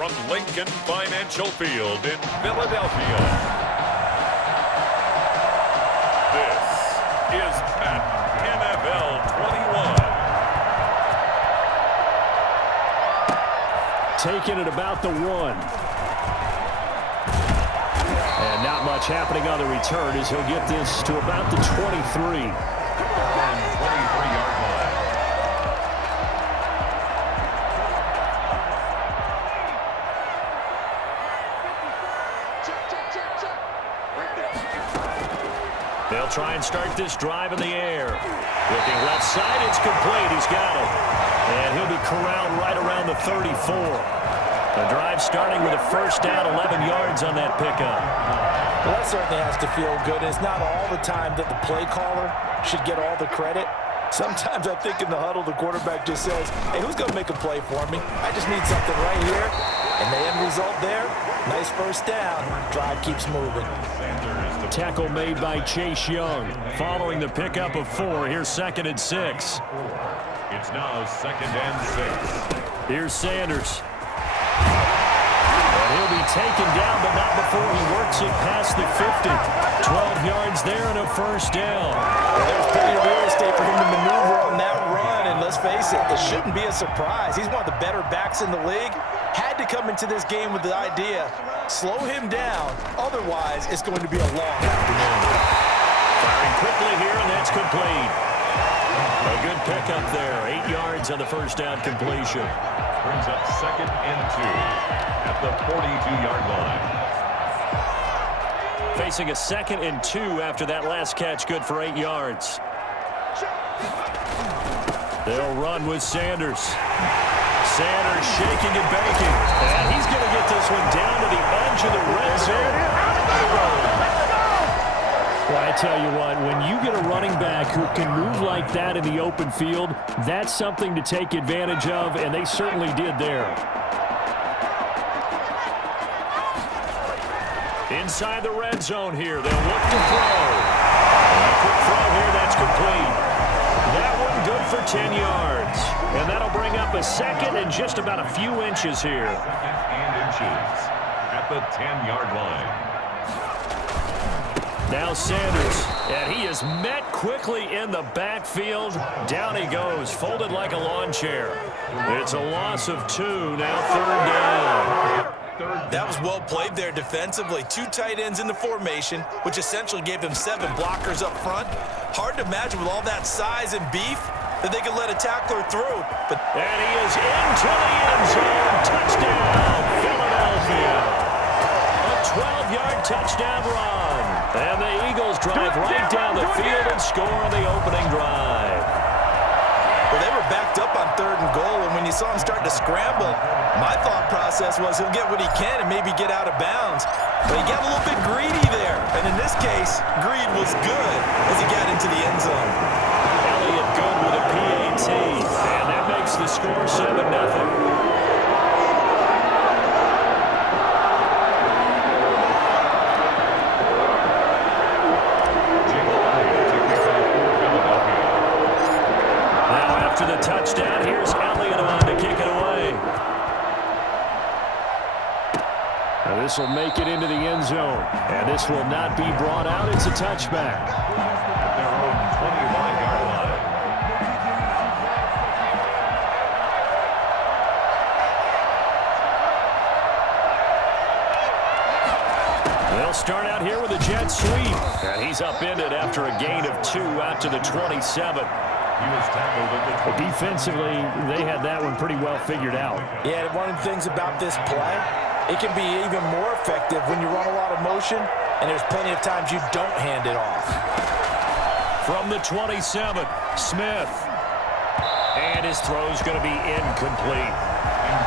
From Lincoln Financial Field in Philadelphia, this is Madden NFL 21. Taking it about the 1. And not much happening on the return as he'll get this to about the 23. 23-yard line. They'll try and start this drive in the air. Looking left side, it's complete. He's got him. And he'll be corralled right around the 34. The drive starting with a first down, 11 yards on that pickup. Well, that certainly has to feel good. It's not all the time that the play caller should get all the credit. Sometimes I think in the huddle, the quarterback just says, hey, who's going to make a play for me? I just need something right here. And the end result there, nice first down. Drive keeps moving. Tackle made by Chase Young. Following the pickup of 4, here's 2nd and 6. It's now 2nd and 6. Here's Sanders. And he'll be taken down, but not before he works it past the 50. 12 yards there and a first down. Well, there's plenty of real estate for him to maneuver on that run. And let's face it, it shouldn't be a surprise. He's one of the better backs in the league. Had to come into this game with the idea, slow him down. Otherwise, it's going to be a long afternoon. Firing quickly here, and that's complete. A good pickup there. 8 yards on the first down completion. Brings up 2nd and 2 at the 42-yard line. Facing a 2nd and 2 after that last catch, good for 8 yards. They'll run with Sanders. Sanders shaking and baking. And he's going to get this one down to the edge of the red zone. Well, I tell you what, when you get a running back who can move like that in the open field, that's something to take advantage of, and they certainly did there. Inside the red zone here, they'll look to throw. A quick throw here, that's complete. That one good for 10 yards. And that'll bring up a 2nd and just about a few inches here. 2nd and inches at the 10-yard line. Now Sanders, and he is met quickly in the backfield. Down he goes, folded like a lawn chair. It's a loss of 2, now 3rd down. That was well played there defensively. 2 tight ends in the formation, which essentially gave them 7 blockers up front. Hard to imagine with all that size and beef that they could let a tackler through. And he is into the end zone. Touchdown, Philadelphia. A 12-yard touchdown run. And the Eagles drive right down the field and score on the opening drive. Well, they were backed up on 3rd and goal, and when you saw him start to scramble, my thought process was he'll get what he can and maybe get out of bounds. But he got a little bit greedy there. And in this case, greed was good as he got into the end zone. Elliott good with a PAT. And that makes the score 7-0. To the touchdown, here's Elliott on to kick it away. Now this will make it into the end zone, and this will not be brought out. It's a touchback. At their own 25-yard line. They'll start out here with a jet sweep, and he's upended after a gain of 2 out to the 27. He was tackled at the 20. Defensively, they had that one pretty well figured out. Yeah, one of the things about this play, it can be even more effective when you run a lot of motion, and there's plenty of times you don't hand it off. From the 27, Smith. And his throw's going to be incomplete.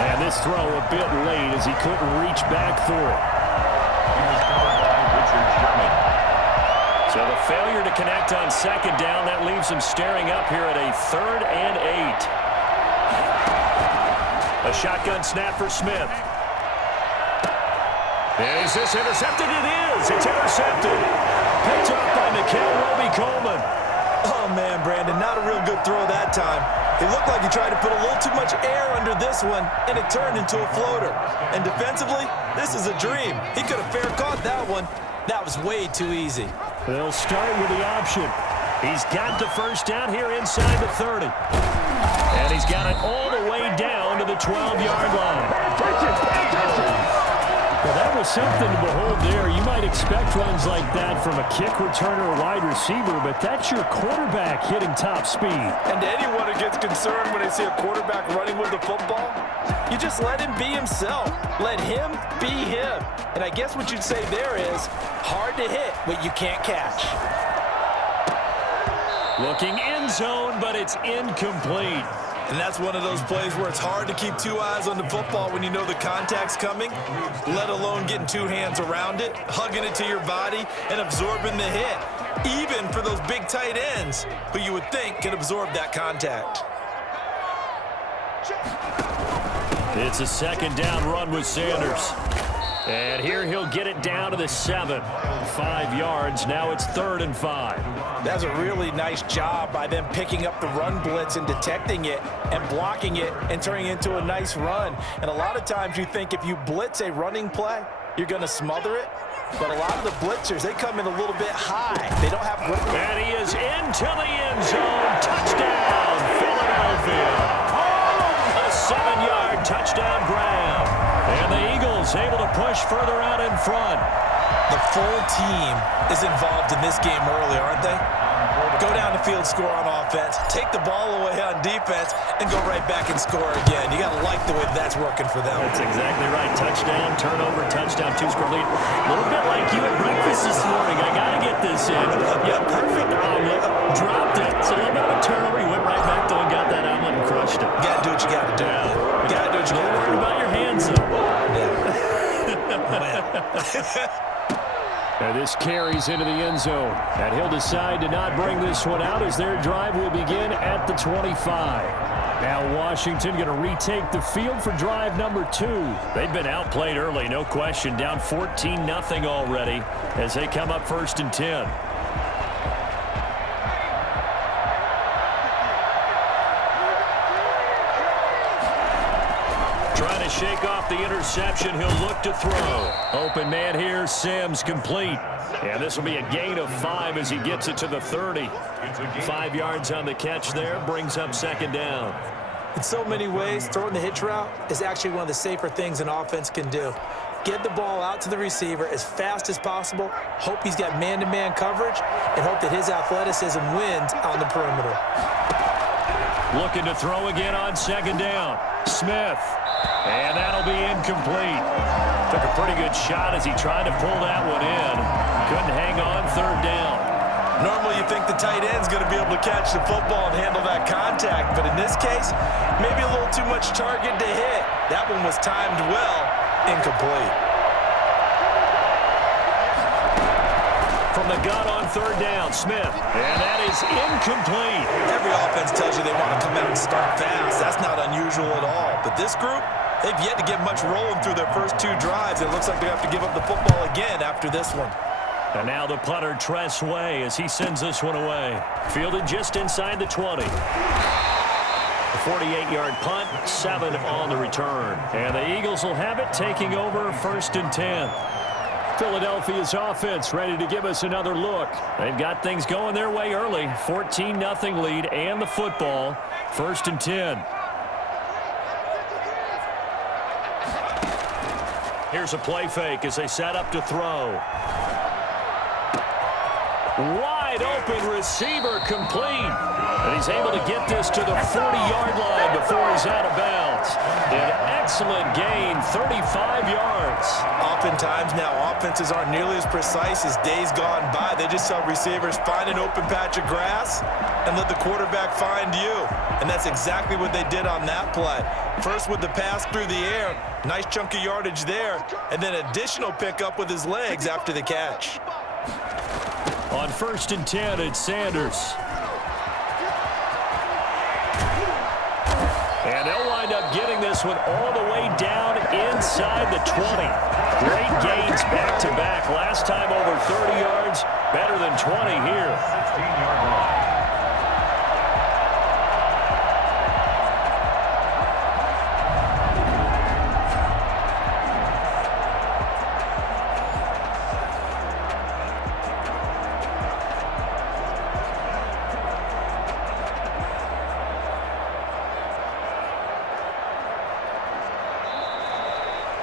And this throw a bit late as he couldn't reach back through it. He was covered by Richard Sherman. So the failure to connect on 2nd down, that leaves him staring up here at a 3rd and 8. A shotgun snap for Smith. And is this intercepted? It is. It's intercepted. Picked up by Roby Coleman. Oh, man, Brandon, not a real good throw that time. It looked like he tried to put a little too much air under this one, and it turned into a floater. And defensively, this is a dream. He could have fair caught that one. That was way too easy. They'll start with the option. He's got the first down here inside the 30. And he's got it all the way down to the 12-yard line. Well, that was something to behold there. You might expect runs like that from a kick returner or wide receiver, but that's your quarterback hitting top speed. And to anyone who gets concerned when they see a quarterback running with the football, you just let him be himself. Let him be him. And I guess what you'd say there is hard to hit, but you can't catch. Looking end zone, but it's incomplete. And that's one of those plays where it's hard to keep two eyes on the football when you know the contact's coming, let alone getting two hands around it, hugging it to your body, and absorbing the hit, even for those big tight ends who you would think can absorb that contact. It's a second down run with Sanders. And here he'll get it down to the 7. 5 yards. Now it's 3rd and 5. That's a really nice job by them picking up the run blitz and detecting it and blocking it and turning it into a nice run. And a lot of times you think if you blitz a running play, you're going to smother it. But a lot of the blitzers, they come in a little bit high. They don't have grip. And he is into the end zone. Touchdown, Philadelphia. A 7-yard touchdown grab. And the Eagles able to push further out in front. The full team is involved in this game early, aren't they? Go down the field, score on offense, take the ball away on defense, and go right back and score again. You got to like the way that's working for them. That's exactly right. Touchdown, turnover, touchdown, 2-score lead. A little bit like you at breakfast this morning. I got to get this in. Yeah, perfect omelet. Dropped it. It's a little bit of a turnover. He went right back to and got that omelet and crushed it. You got to do what you got to do. You got to do what you got to do. Don't worry about your hands, though. And this carries into the end zone. And he'll decide to not bring this one out as their drive will begin at the 25. Now Washington going to retake the field for drive number 2. They've been outplayed early, no question. Down 14-0 already as they come up 1st and 10. Trying to shake off the interception. He'll look to throw. Open man here. Sims complete. And this will be a gain of 5 as he gets it to the 30. 5 yards on the catch there. Brings up 2nd down. In so many ways, throwing the hitch route is actually one of the safer things an offense can do. Get the ball out to the receiver as fast as possible, hope he's got man-to-man coverage, and hope that his athleticism wins on the perimeter. Looking to throw again on 2nd down. Smith. And that'll be incomplete. Took a pretty good shot as he tried to pull that one in. Couldn't hang on 3rd down. Normally you think the tight end's going to be able to catch the football and handle that contact, but in this case, maybe a little too much target to hit. That one was timed well, incomplete. From the gun on 3rd down, Smith. And that is incomplete. Every offense tells you they want to come out and start fast. That's not unusual at all. But this group, they've yet to get much rolling through their first 2 drives. It looks like they have to give up the football again after this one. And now the punter, Tress Way, as he sends this one away. Fielded just inside the 20. A 48-yard punt, 7 on the return. And the Eagles will have it, taking over 1st and 10. Philadelphia's offense ready to give us another look. They've got things going their way early. 14-0 lead and the football. 1st and 10. Here's a play fake as they set up to throw. Wide open receiver complete. And he's able to get this to the 40-yard line before he's out of bounds. An excellent gain, 35 yards. Oftentimes now offenses aren't nearly as precise as days gone by. They just saw receivers find an open patch of grass and let the quarterback find you. And that's exactly what they did on that play. First with the pass through the air, nice chunk of yardage there, and then additional pickup with his legs after the catch. On 1st and 10, it's Sanders. And they'll wind up getting this one all the way down inside the 20. Great gains back-to-back. Last time over 30 yards, better than 20 here.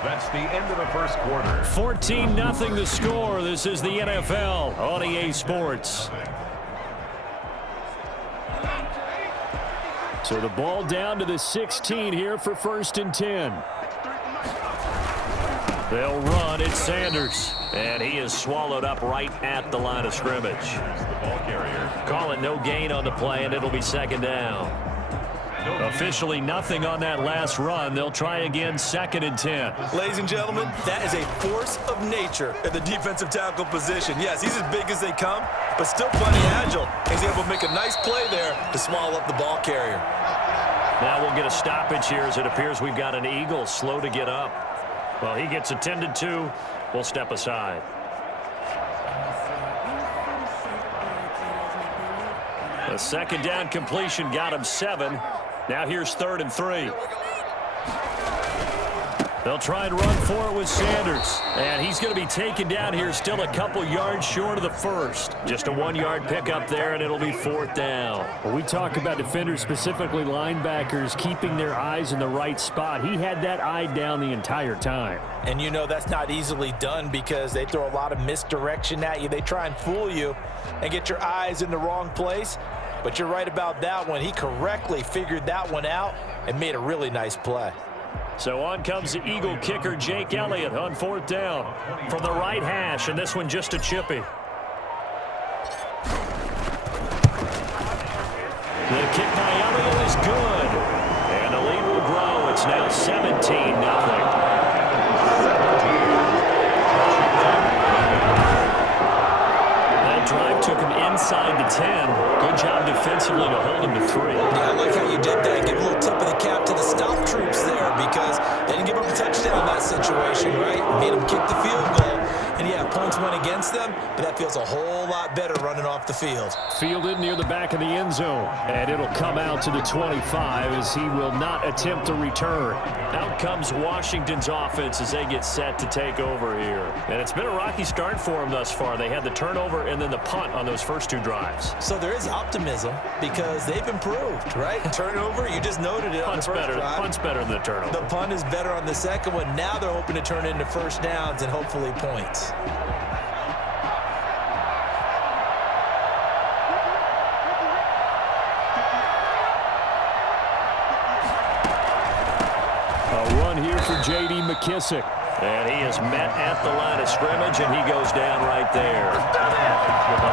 That's the end of the first quarter. 14-0 the score. This is the NFL on EA Sports. So the ball down to the 16 here for 1st and 10. They'll run. It's Sanders. And he is swallowed up right at the line of scrimmage. The ball carrier. Call it no gain on the play, and it'll be 2nd down. Officially nothing on that last run. They'll try again 2nd and 10. Ladies and gentlemen, that is a force of nature at the defensive tackle position. Yes, he's as big as they come, but still plenty agile. He's able to make a nice play there to swallow up the ball carrier. Now we'll get a stoppage here as it appears we've got an Eagle slow to get up. Well, he gets attended to. We'll step aside. A 2nd down completion got him 7. Now here's 3rd and 3. They'll try and run for it with Sanders. And he's going to be taken down here still a couple yards short of the first. Just a 1-yard pickup there, and it'll be 4th down. When we talk about defenders, specifically linebackers, keeping their eyes in the right spot, he had that eye down the entire time. And you know that's not easily done because they throw a lot of misdirection at you. They try and fool you and get your eyes in the wrong place. But you're right about that one. He correctly figured that one out and made a really nice play. So on comes the Eagle kicker, Jake Elliott, on 4th down from the right hash, and this one just a chippy. The kick by Elliott is good, and the lead will grow. It's now 17-0. Drive took him inside the 10. Good job defensively to hold him to 3. Yeah, I like how you did that. Give a little tip of the cap to the stop troops there because they didn't give up a touchdown in that situation, right? Made them kick the field goal. And yeah, points went against them, but that feels a whole lot better running off the field. Fielded near the back of the end zone. And it'll come out to the 25 as he will not attempt to return. Out comes Washington's offense as they get set to take over here. And it's been a rocky start for them thus far. They had the turnover and then the punt on those first 2 drives. So there is optimism because they've improved, right? Turnover, you just noted it on the first drive. Punt's better than the turnover. The punt is better on the second one. Now they're hoping to turn into 1st downs and hopefully points. A run here for J.D. McKissick. And he is met at the line of scrimmage, and he goes down right there.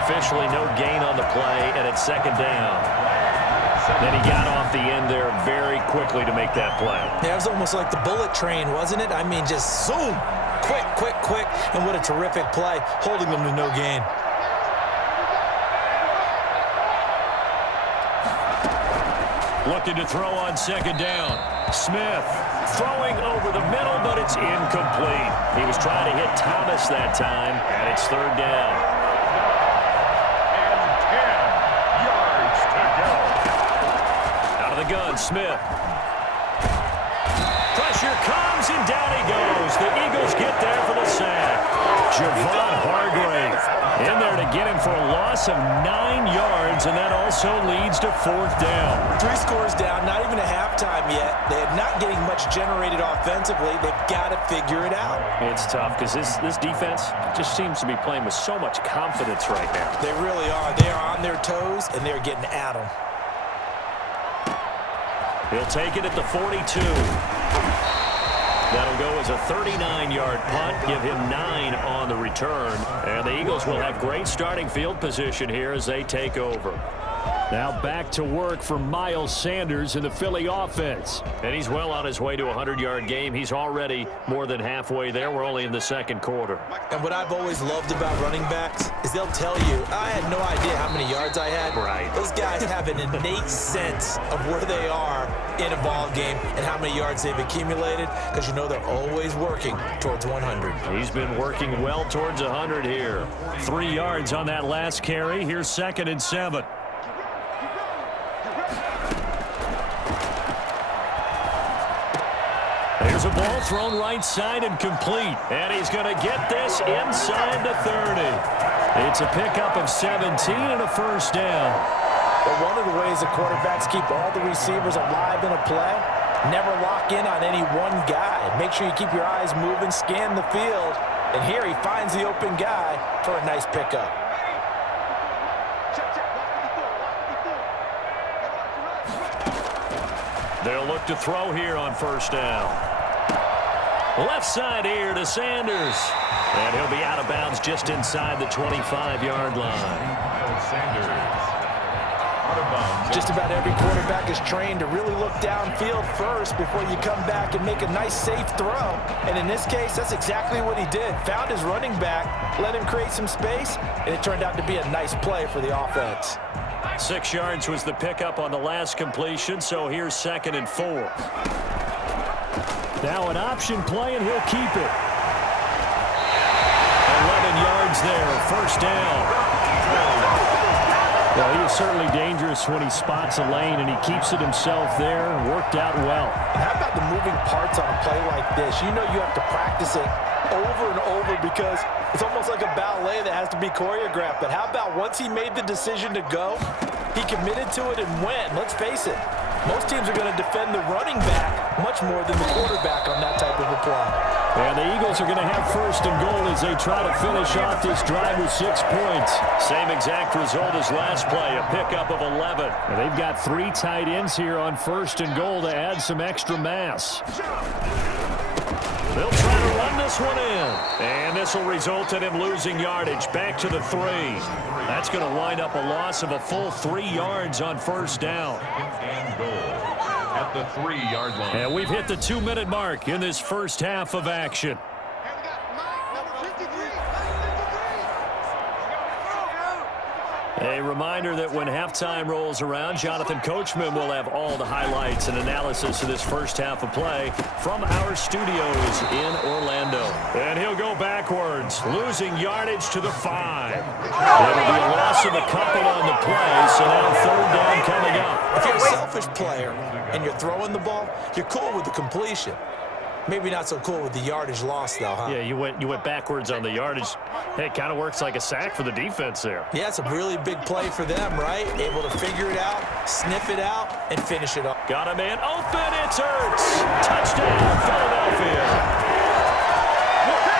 Officially no gain on the play, and it's 2nd down. Then he got off the end there very quickly to make that play. Yeah, it was almost like the bullet train, wasn't it? I mean, just zoom. Quick, quick, quick. And what a terrific play, holding them to no gain. Looking to throw on 2nd down. Smith throwing over the middle, but it's incomplete. He was trying to hit Thomas that time, and it's 3rd down. And 10 yards to go. Out of the gun, Smith. Pressure comes, and down he goes. The Eagles get there for the sack. Javon Hargrave in there to get him for a loss of 9 yards, and that also leads to 4th down. 3 scores down, not even a halftime yet. They're not getting much generated offensively. They've got to figure it out. It's tough because this defense just seems to be playing with so much confidence right now. They really are. They are on their toes, and they're getting at them. He'll take it at the 42. That'll go as a 39-yard punt, give him 9 on the return. And the Eagles will have great starting field position here as they take over. Now back to work for Miles Sanders in the Philly offense. And he's well on his way to a 100-yard game. He's already more than halfway there. We're only in the 2nd quarter. And what I've always loved about running backs is they'll tell you, I had no idea how many yards I had. Right. Those guys have an innate sense of where they are in a ball game and how many yards they've accumulated because you know they're always working towards 100. He's been working well towards 100 here. 3 yards on that last carry. Here's 2nd and 7. There's a ball thrown right side and complete. And he's going to get this inside the 30. It's a pickup of 17 and a 1st down. But one of the ways the quarterbacks keep all the receivers alive in a play Never lock in on any one guy. Make sure you keep your eyes moving, scan the field. And here he finds the open guy for a nice pickup. They'll look to throw here on first down. Left side here to Sanders. And he'll be out of bounds just inside the 25-yard line. Sanders. Out of bounds. Just about every quarterback is trained to really look downfield first before you come back and make a nice, safe throw. And in this case, that's exactly what he did. Found his running back, let him create some space, and it turned out to be a nice play for the offense. 6 yards was the pickup on the last completion, so here's 2nd and 4. Now an option play, and he'll keep it. 11 yards there, first down. Well, he is certainly dangerous when he spots a lane, and he keeps it himself there. Worked out well. And how about the moving parts on a play like this? You know you have to practice it over and over because it's almost like a ballet that has to be choreographed. But how about once he made the decision to go, he committed to it and went. Let's face it, most teams are going to defend the running back much more than the quarterback on that type of a play. And the Eagles are going to have first and goal as they try to finish off this drive with 6 points. Same exact result as last play, a pickup of 11. And they've got 3 tight ends here on first and goal to add some extra mass. They'll try to run this one in. And this will result in him losing yardage back to the 3. That's going to wind up a loss of a full 3 yards on first down. And goal at the 3-yard line. And we've hit the 2-minute mark in this first half of action. A reminder that when halftime rolls around, Jonathan Coachman will have all the highlights and analysis of this first half of play from our studios in Orlando. And he'll go backwards, losing yardage to the 5. It'll be a loss of a couple on the play, so now 3rd down coming up. If you're a selfish player and you're throwing the ball, you're cool with the completion. Maybe not so cool with the yardage loss, though, huh? Yeah, you went backwards on the yardage. Hey, it kind of works like a sack for the defense there. Yeah, it's a really big play for them, right? Able to figure it out, sniff it out, and finish it up. Got a man open. It's Hurts. Touchdown, Philadelphia.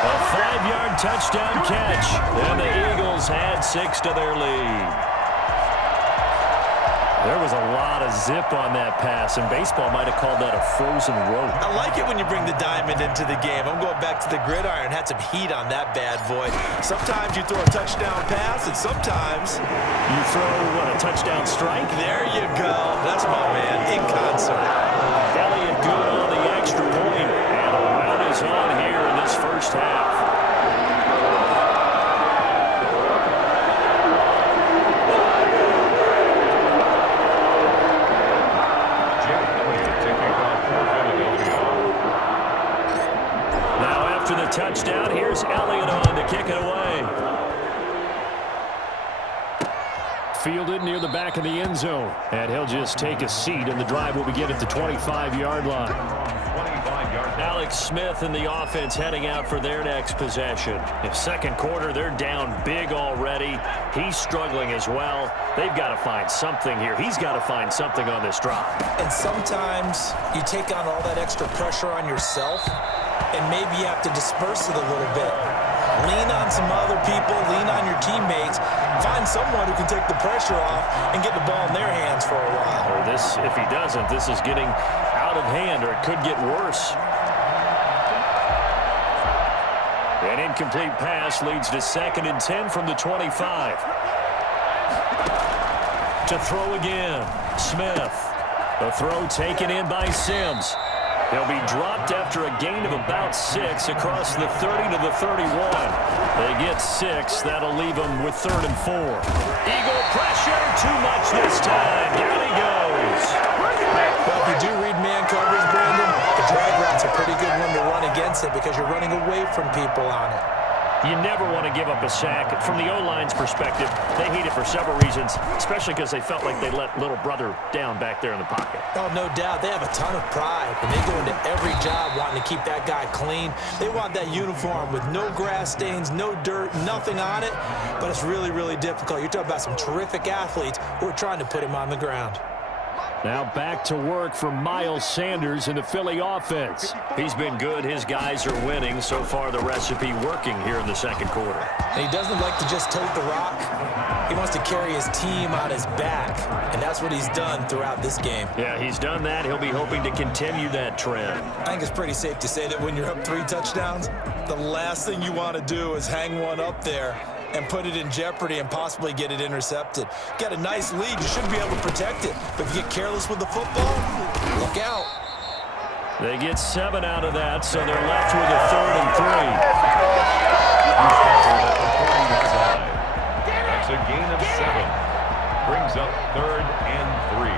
A 5-yard touchdown catch. And the Eagles add 6 to their lead. There was a lot of zip on that pass, and baseball might have called that a frozen rope. I like it when you bring the diamond into the game. I'm going back to the gridiron. Had some heat on that bad boy. Sometimes you throw a touchdown pass, and sometimes you throw, what, a touchdown strike? There you go. That's my man, in concert. Elliott good on the extra point, and a run is on here in this first half. Touchdown. Here's Elliott on to kick it away. Fielded near the back of the end zone. And he'll just take a seat, and the drive will begin at the 25-yard line. 25-yard. Alex Smith and the offense heading out for their next possession. In second quarter, they're down big already. He's struggling as well. They've got to find something here. He's got to find something on this drive. And sometimes you take on all that extra pressure on yourself, and maybe you have to disperse it a little bit. Lean on some other people, lean on your teammates, find someone who can take the pressure off and get the ball in their hands for a while. Or this, if he doesn't, this is getting out of hand, or it could get worse. An incomplete pass leads to 2nd and 10 from the 25. To throw again, Smith. The throw taken in by Sims. He'll be dropped after a gain of about 6 across the 30 to the 31. They get 6. That'll leave them with 3rd and 4. Eagle pressure. Too much this time. Down he goes. Well, if you do read man coverage, Brandon, the drag route's a pretty good one to run against it because you're running away from people on it. You never want to give up a sack. From the O-line's perspective, they hate it for several reasons, especially because they felt like they let little brother down back there in the pocket. Oh, no doubt. They have a ton of pride, and they go into every job wanting to keep that guy clean. They want that uniform with no grass stains, no dirt, nothing on it, but it's really, really difficult. You're talking about some terrific athletes who are trying to put him on the ground. Now back to work for Miles Sanders in the Philly offense. He's been good. His guys are winning. So far, the recipe working here in the second quarter. And he doesn't like to just tote the rock. He wants to carry his team on his back, and that's what he's done throughout this game. Yeah, he's done that. He'll be hoping to continue that trend. I think it's pretty safe to say that when you're up 3 touchdowns, the last thing you want to do is hang one up there and put it in jeopardy and possibly get it intercepted. Got a nice lead. You should be able to protect it. But if you get careless with the football, look out. They get 7 out of that, so they're left with a 3rd and 3. That's a gain of 7. Brings up 3rd and 3.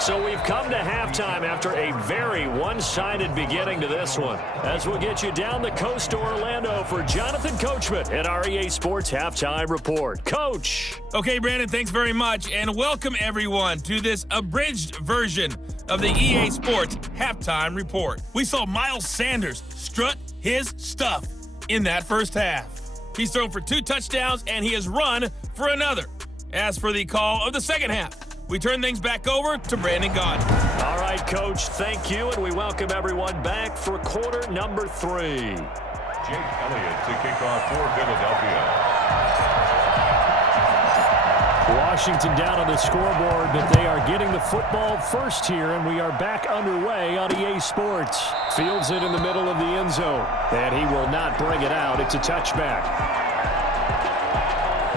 So we've come to halftime after a very one-sided beginning to this one. As we'll get you down the coast to Orlando for Jonathan Coachman at our EA Sports Halftime Report. Coach! Okay, Brandon, thanks very much, and welcome everyone to this abridged version of the EA Sports Halftime Report. We saw Miles Sanders strut his stuff in that first half. He's thrown for 2 touchdowns, and he has run for another. As for the call of the second half, we turn things back over to Brandon Gaudin. All right, Coach, thank you, and we welcome everyone back for quarter number 3. Jake Elliott to kick off for Philadelphia. Washington down on the scoreboard, but they are getting the football first here, and we are back underway on EA Sports. Fields it in the middle of the end zone, and he will not bring it out. It's a touchback.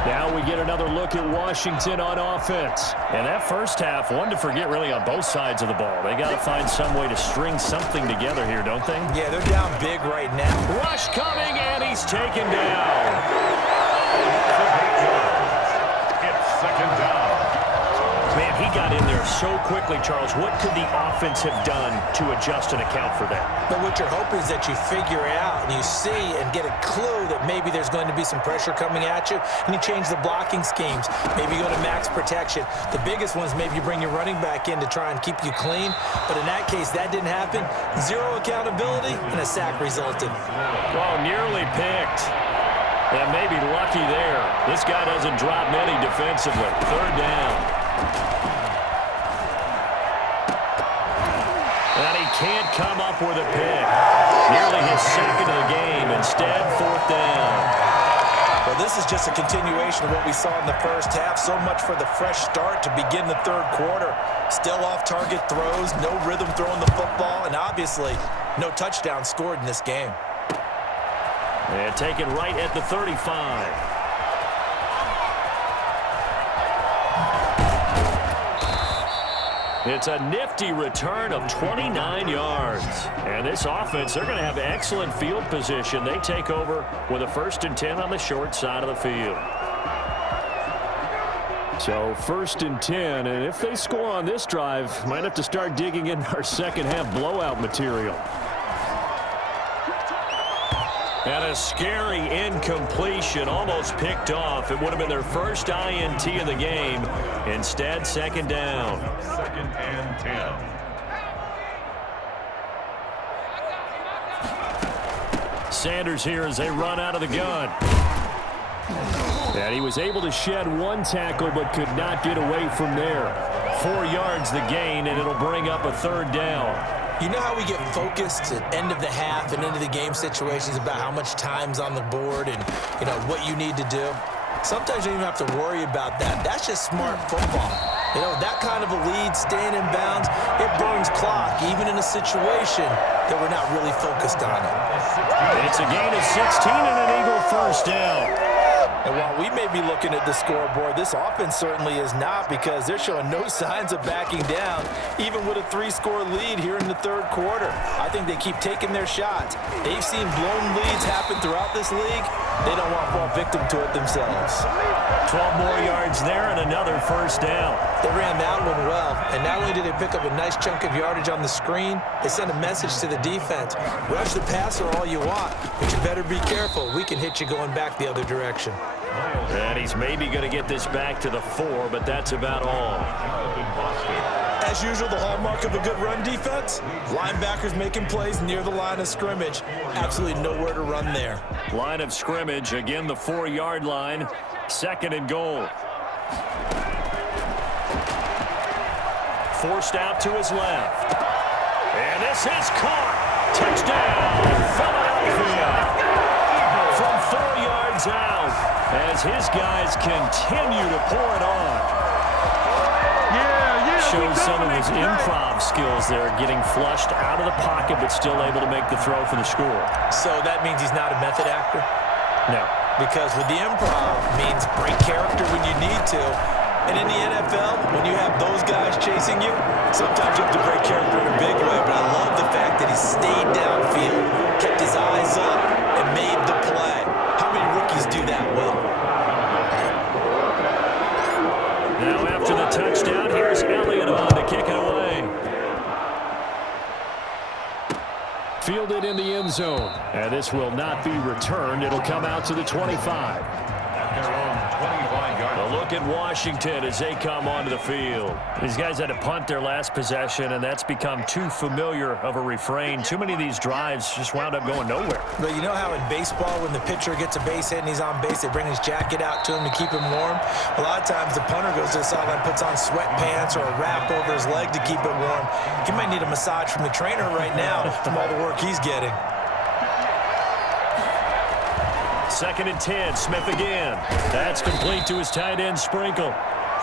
Now we get another look at Washington on offense. And that first half, one to forget really on both sides of the ball. They got to find some way to string something together here, don't they? Yeah, they're down big right now. Rush coming, and he's taken down. It's 2nd down. Man, he got in there so quickly, Charles. What could the offense have done to adjust and account for that? But what you're hoping is that you figure it out and you see and get a clue that maybe there's going to be some pressure coming at you, and you change the blocking schemes. Maybe you go to max protection. The biggest one is maybe you bring your running back in to try and keep you clean. But in that case, that didn't happen. 0 accountability, and a sack resulted. Oh, nearly picked. And maybe lucky there. This guy doesn't drop many defensively. 3rd down. And he can't come up with a pick. Nearly his 2nd of the game. Instead, 4th down. Well, this is just a continuation of what we saw in the first half. So much for the fresh start to begin the 3rd quarter. Still off-target throws, no rhythm throwing the football, and obviously no touchdown scored in this game. And taken right at the 35. It's a nifty return of 29 yards. And this offense, they're going to have excellent field position. They take over with a 1st and 10 on the short side of the field. So 1st and 10, and if they score on this drive, might have to start digging in our second half blowout material. And a scary incompletion, almost picked off. It would have been their first INT of the game. Instead, 2nd down. 2nd and 10. Sanders here as they run out of the gun. And he was able to shed 1 tackle but could not get away from there. 4 yards the gain, and it'll bring up a 3rd down. You know how we get focused at end of the half and into the game situations about how much time's on the board and, you know, what you need to do? Sometimes you don't even have to worry about that. That's just smart football. You know, that kind of a lead, staying in bounds, it burns clock, even in a situation that we're not really focused on it. It's a gain of 16 and an Eagle 1st down. And while we may be looking at the scoreboard, this offense certainly is not, because they're showing no signs of backing down, even with a 3-score lead here in the 3rd quarter. I think they keep taking their shots. They've seen blown leads happen throughout this league. They don't want to fall victim to it themselves. 12 more yards there and another 1st down. They ran that one well, and not only did they pick up a nice chunk of yardage on the screen, they sent a message to the defense. Rush the passer all you want, but you better be careful. We can hit you going back the other direction. And he's maybe going to get this back to the 4, but that's about all. As as usual, the hallmark of a good run defense, linebackers making plays near the line of scrimmage. Absolutely nowhere to run there. Line of scrimmage, again the 4-yard line. 2nd and goal. Forced out to his left. And this is caught. Touchdown, Philadelphia. From 4 yards out as his guys continue to pour it on. Shows some of his improv skills there, getting flushed out of the pocket but still able to make the throw for the score. So that means he's not a method actor? No. Because with the improv means break character when you need to. And in the NFL, when you have those guys chasing you, sometimes you have to break character in a big way. But I love the fact that he stayed downfield, kept his eyes up, and made the play. How many rookies do that well? Now after the touchdown, here's Elliott on to kick it away. Fielded in the end zone. And this will not be returned. It'll come out to the 25. At their own 25-yard A look at Washington as they come onto the field. These guys had to punt their last possession, and that's become too familiar of a refrain. Too many of these drives just wound up going nowhere. But you know how in baseball, when the pitcher gets a base hit and he's on base, they bring his jacket out to him to keep him warm? A lot of times the punter goes to the sideline, puts on sweatpants or a wrap over his leg to keep it warm. He might need a massage from the trainer right now from all the work he's getting. 2nd and 10, Smith again. That's complete to his tight end, Sprinkle.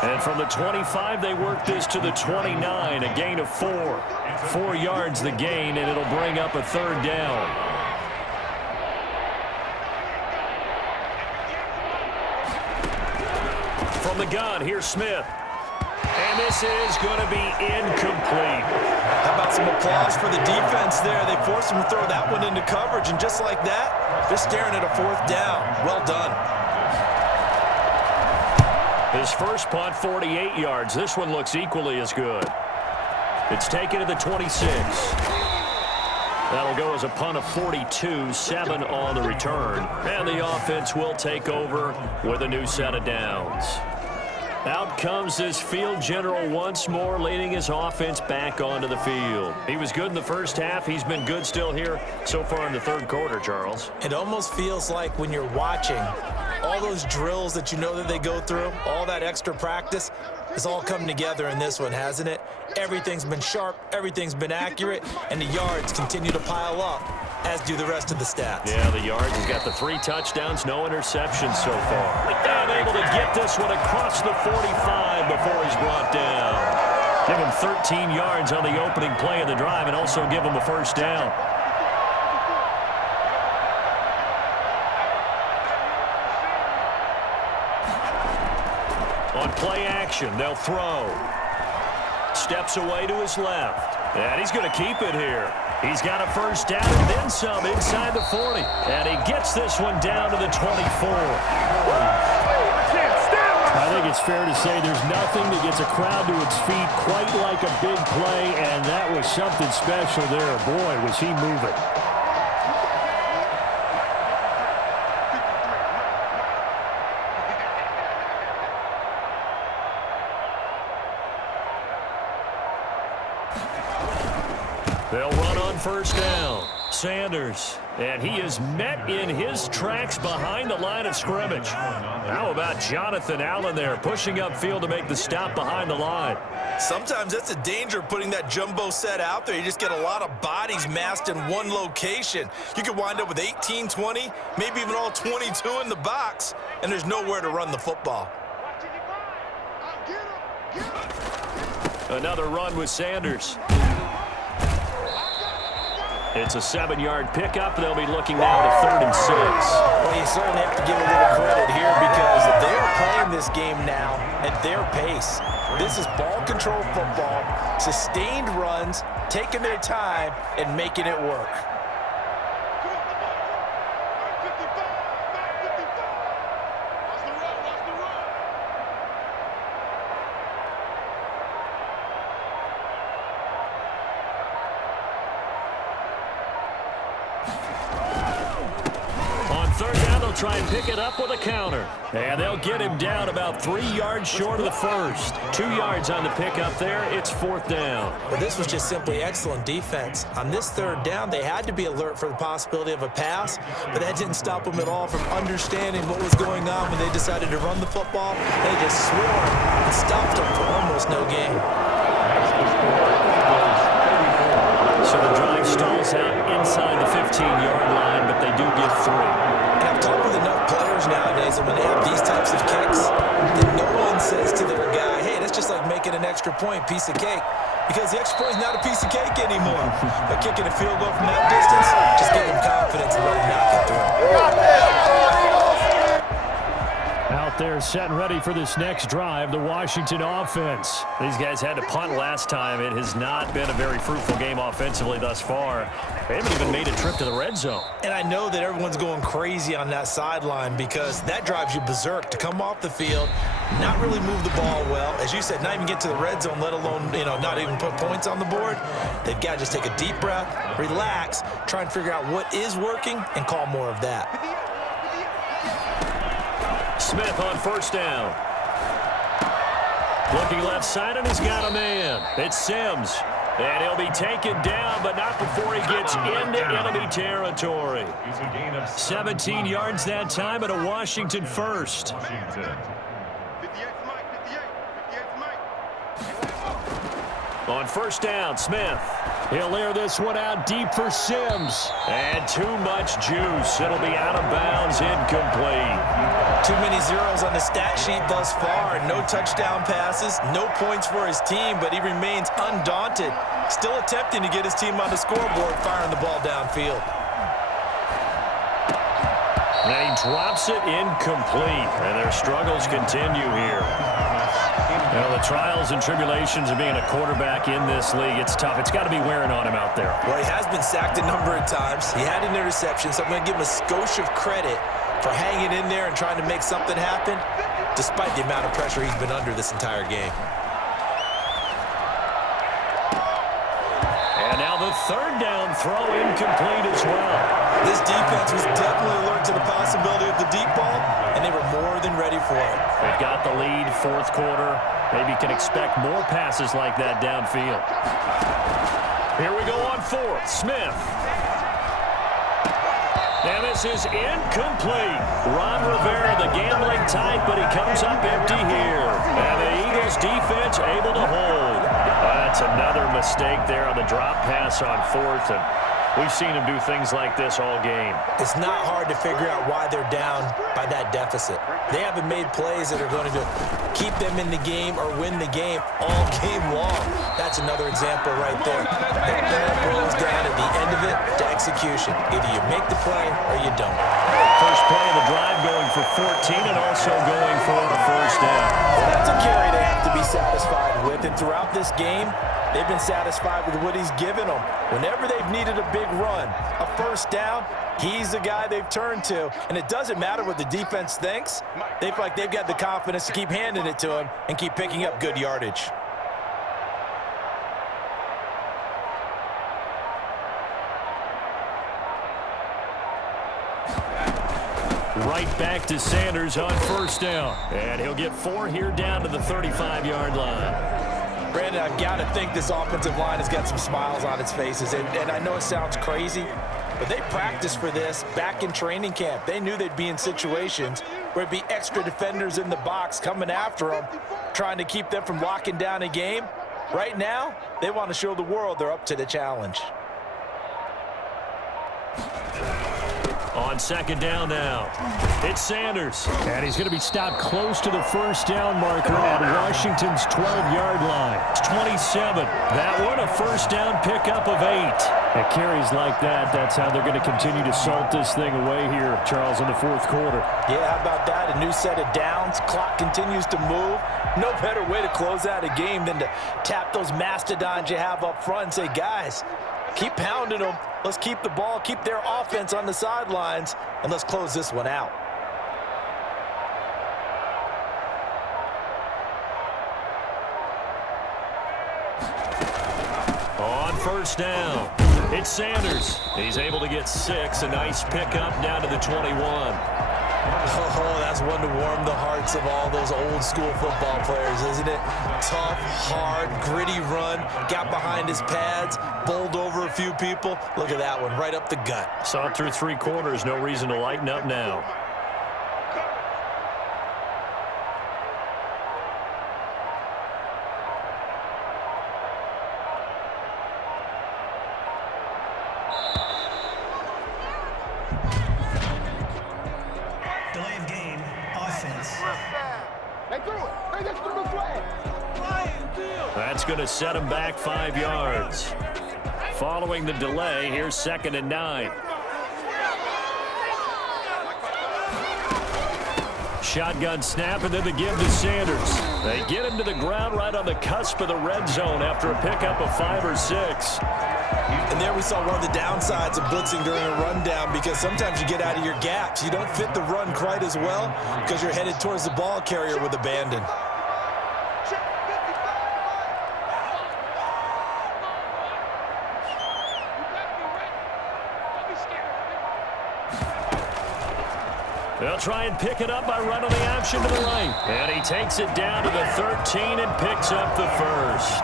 And from the 25, they work this to the 29, a gain of 4. 4 yards the gain, and it'll bring up a 3rd down. From the gun, here's Smith. And this is going to be incomplete. How about some applause for the defense there? They forced him to throw that one into coverage, and just like that, they're staring at a 4th down. Well done. His first punt, 48 yards. This one looks equally as good. It's taken to the 26. That'll go as a punt of 42, 7 on the return. And the offense will take over with a new set of downs. Out comes this field general once more, leading his offense back onto the field. He was good in the first half. He's been good still here so far in the 3rd quarter, Charles. It almost feels like when you're watching, all those drills that you know that they go through, all that extra practice, has all come together in this one, hasn't it? Everything's been sharp, everything's been accurate, and the yards continue to pile up, as do the rest of the stats. Yeah, the yards, he's got the 3 touchdowns, no interceptions so far. And able to get this one across the 45 before he's brought down. Give him 13 yards on the opening play of the drive and also give him a 1st down. On play action, they'll throw. Steps away to his left. And he's going to keep it here. He's got a 1st down and then some inside the 40. And he gets this one down to the 24. I think it's fair to say there's nothing that gets a crowd to its feet quite like a big play, and that was something special there. Boy, was he moving. They'll run on 1st down. Sanders, and he is met in his tracks behind the line of scrimmage. How about Jonathan Allen there, pushing upfield to make the stop behind the line? Sometimes that's a danger of putting that jumbo set out there. You just get a lot of bodies massed in one location. You could wind up with 18, 20, maybe even all 22 in the box, and there's nowhere to run the football. Another run with Sanders. It's a 7-yard pickup. They'll be looking now to 3rd and 6. Well, you certainly have to give a little credit here because they're playing this game now at their pace. This is ball control football, sustained runs, taking their time, and making it work. they'll try and pick it up with a counter. And they'll get him down about 3 yards short of the first. 2 yards on the pickup there. It's 4th down. Well, this was just simply excellent defense. On this 3rd down, they had to be alert for the possibility of a pass, but that didn't stop them at all from understanding what was going on when they decided to run the football. They just swarmed and stopped them for almost no gain. So the drive stalls out inside the 15-yard line, but they do get 3. And I've talked with enough players nowadays that when they have these types of kicks, then no one says to their guy, hey, that's just like making an extra point, piece of cake. Because the extra point is not a piece of cake anymore. But kicking a field goal from that distance, just give them confidence and let them knock it through. Out there set and ready for this next drive, the Washington offense. These guys had to punt last time. It has not been a very fruitful game offensively thus far. They haven't even made a trip to the red zone. And I know that everyone's going crazy on that sideline because that drives you berserk to come off the field, not really move the ball well. As you said, not even get to the red zone, let alone, not even put points on the board. They've got to just take a deep breath, relax, try and figure out what is working, and call more of that. Smith on 1st down. Looking left side, and he's got a man. It's Sims. And he'll be taken down, but not before he gets into enemy territory. 17 yards that time, and a Washington first. On 1st down, Smith. He'll air this one out deep for Sims. And too much juice. It'll be out of bounds, incomplete. Too many zeros on the stat sheet thus far. No touchdown passes, no points for his team, but he remains undaunted. Still attempting to get his team on the scoreboard, firing the ball downfield. And he drops it incomplete. And their struggles continue here. The trials and tribulations of being a quarterback in this league, it's tough. It's got to be wearing on him out there. Well, he has been sacked a number of times. He had an interception, so I'm going to give him a skosh of credit for hanging in there and trying to make something happen, despite the amount of pressure he's been under this entire game. And now the 3rd down throw incomplete as well. This defense was definitely alert to the possibility of the deep ball, and they were more than ready for it. They've got the lead, 4th quarter. Maybe can expect more passes like that downfield. Here we go on 4th. Smith. And this is incomplete. Ron Rivera, the gambling type, but he comes up empty here. And the Eagles defense able to hold. That's another mistake there on the drop pass on 4th. And we've seen him do things like this all game. It's not hard to figure out why they're down by that deficit. They haven't made plays that are going to keep them in the game or win the game all game long. That's another example right there. It all boils down at the end of it to execution. Either you make the play or you don't. First play of the drive going for 14 and also going for a 1st down. Well, that's a carry they have to be satisfied with. And throughout this game, they've been satisfied with what he's given them. Whenever they've needed a big run, a 1st down, he's the guy they've turned to. And it doesn't matter what the defense thinks. They feel like they've got the confidence to keep handing it to him and keep picking up good yardage. Right back to Sanders on 1st down. And he'll get 4 here down to the 35-yard line. Brandon, I've got to think this offensive line has got some smiles on its faces. And I know it sounds crazy, but they practiced for this back in training camp. They knew they'd be in situations where it'd be extra defenders in the box coming after them, trying to keep them from locking down a game. Right now, they want to show the world they're up to the challenge. On 2nd down now, it's Sanders. And he's going to be stopped close to the 1st down marker at Washington's 12-yard line. It's 27. That one a 1st down pickup of 8. At carries like that, that's how they're going to continue to salt this thing away here, Charles, in the 4th quarter. Yeah, how about that? A new set of downs. Clock continues to move. No better way to close out a game than to tap those mastodons you have up front and say, guys, keep pounding them. Let's keep the ball, keep their offense on the sidelines, and let's close this one out. On 1st down, it's Sanders. He's able to get 6. A nice pickup down to the 21. Oh, that's one to warm the hearts of all those old school football players, isn't it? Tough, hard, gritty run, got behind his pads, bowled over a few people. Look at that one, right up the gut. Saw it through 3 quarters, no reason to lighten up now. That's going to set him back 5 yards. Following the delay, here's 2nd and 9. Shotgun snap, and then the give to Sanders. They get him to the ground right on the cusp of the red zone after a pickup of 5 or 6. And there we saw one of the downsides of blitzing during a rundown, because sometimes you get out of your gaps. You don't fit the run quite as well because you're headed towards the ball carrier with abandon. They'll try and pick it up by running the option to the right. And he takes it down to the 13 and picks up the first.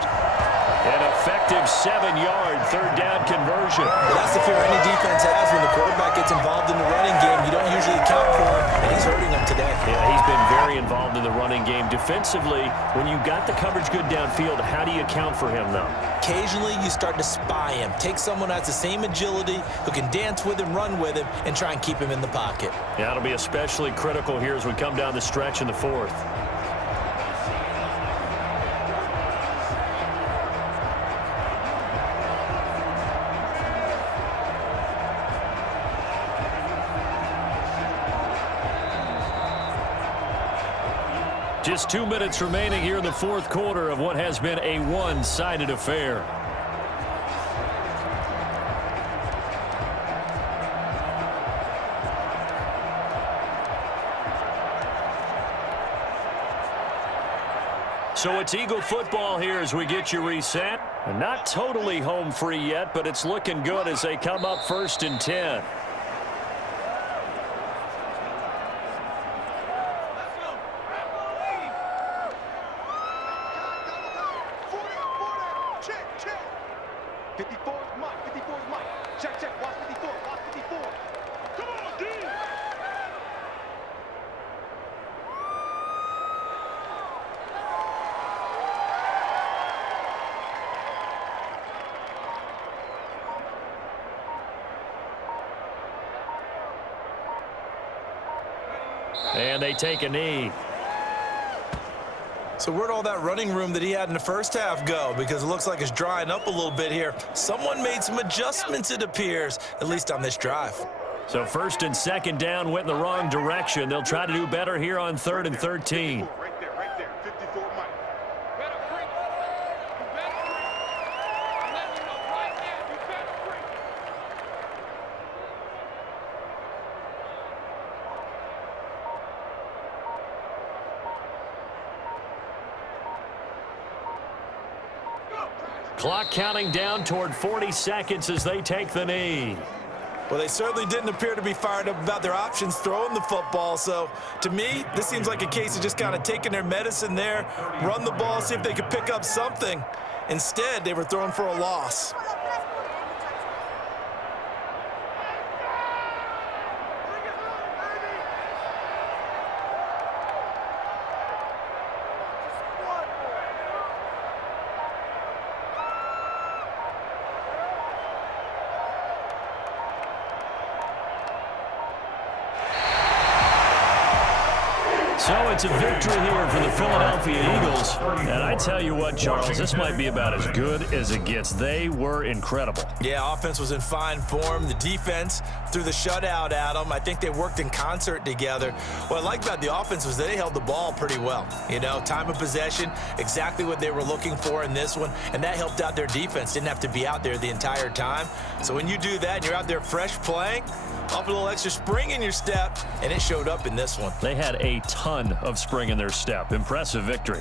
An effective 7-yard third down conversion. Well, that's the fear any defense has when the quarterback gets involved in the running game. You don't usually account for him, and he's hurting them today. Yeah, he's been very involved in the running game. Defensively, when you got the coverage good downfield, how do you account for him, though? Occasionally, you start to spy him. Take someone who has the same agility, who can dance with him, run with him, and try and keep him in the pocket. Yeah, it'll be especially critical here as we come down the stretch in the 4th. Just 2 minutes remaining here in the 4th quarter of what has been a one-sided affair. So it's Eagle football here as we get you reset. Not totally home free yet, but it's looking good as they come up 1st and 10. And they take a knee. So where'd all that running room that he had in the first half go? Because it looks like it's drying up a little bit here. Someone made some adjustments, it appears, at least on this drive. So 1st and 2nd down went in the wrong direction. They'll try to do better here on 3rd and 13. Right there, 54 Mike. Clock counting down toward 40 seconds as they take the knee. Well, they certainly didn't appear to be fired up about their options throwing the football. So, to me, this seems like a case of just kind of taking their medicine there, run the ball, see if they could pick up something. Instead, they were throwing for a loss. So it's a victory here for the Philadelphia Eagles. And I tell you what, Charles, this might be about as good as it gets. They were incredible. Yeah, offense was in fine form. The defense threw the shutout at them. I think they worked in concert together. What I like about the offense was they held the ball pretty well. You know, time of possession, exactly what they were looking for in this one. And that helped out their defense. Didn't have to be out there the entire time. So when you do that and you're out there fresh playing, off a little extra spring in your step, and it showed up in this one. They had a ton of spring in their step. Impressive victory.